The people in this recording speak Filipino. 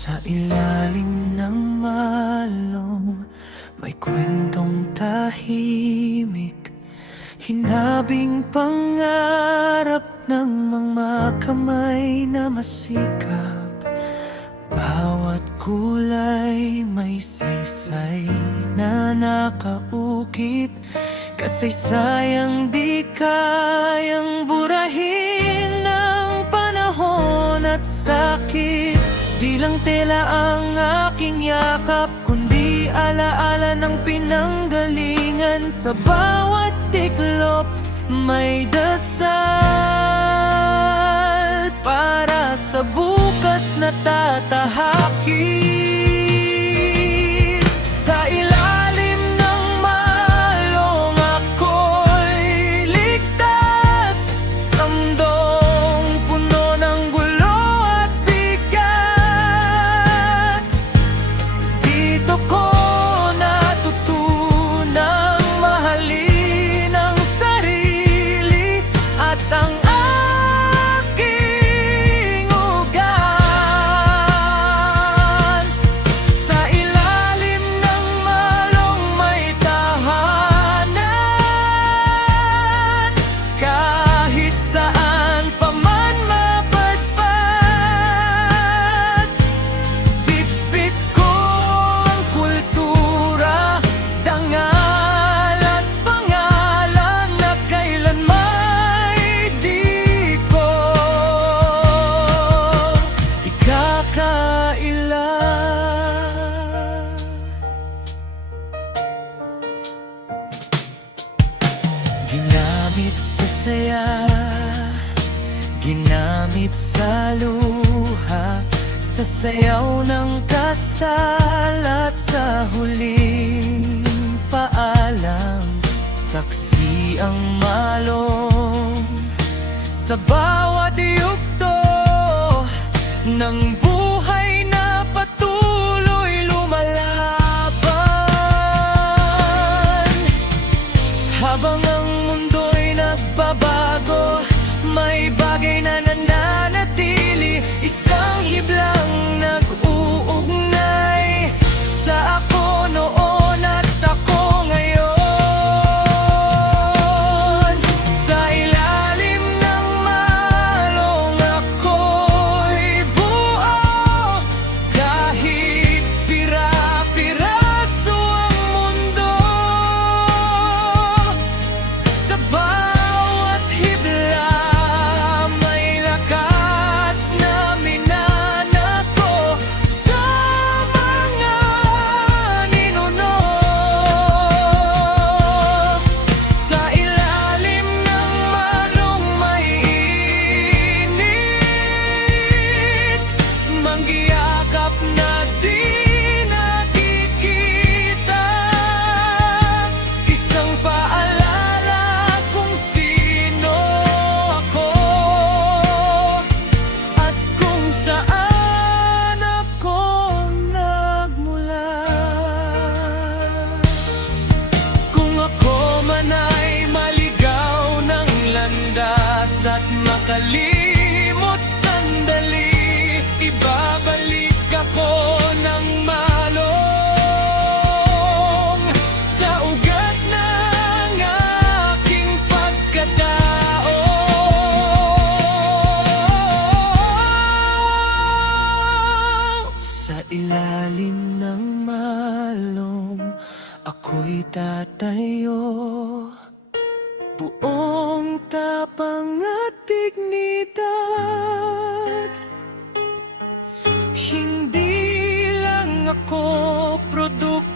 Sa ilalim ng malong may kwentong tahimik, hinabing pangarap ng mga kamay na masikap. Bawat kulay may saysay na nakaukit, kasaysayang di kayang burahin ng panahon at sakit. Di lang tela ang aking yakap, kundi alaala ng pinanggalingan. Sa bawat tiklop may dasal para sa bukas na tatahakin. Sa ilalim ng malong ako'y ligtas, sa mundong puno ng gulo at bigat. Dito ko natutunang mahalin ang sarili at ang aking ugat. Sa ilalim ng malong may tahanan, kahit saan pa man mapadpad. Bitbit ko ang kultura, dangal at pangalan na kailanmay di ko ikakaila. Ginamit sa saya, ginamit sa luha, sa sayaw ng kasal at sa huling paalam. Saksi ang malong sa bawat yugto ng buhay na patuloy lumalaban. Habang ang mundo'y nagbabago, may bagay na nananatili, isang hiblang nag-uugnay sa ako noon at ako ngayon. Sa ilalim ng malong ako'y buo, kahit pira-piraso ang mundo. Sa bawat hibla may lakas na minanako sa mga ninuno. Sa ilalim ng malong may init, manggiyakap na di nakikita. Isang paalala kung sino ako at kung saan ako nagmula. Kung ako man ay maligaw ng landas at makalimot sandali, ibabalik ako ng malong sa ugat ng aking pagkatao. Sa ilalim ng malong ako'y tatayo, buong tapang at dignidad. Hindi lang ako produkto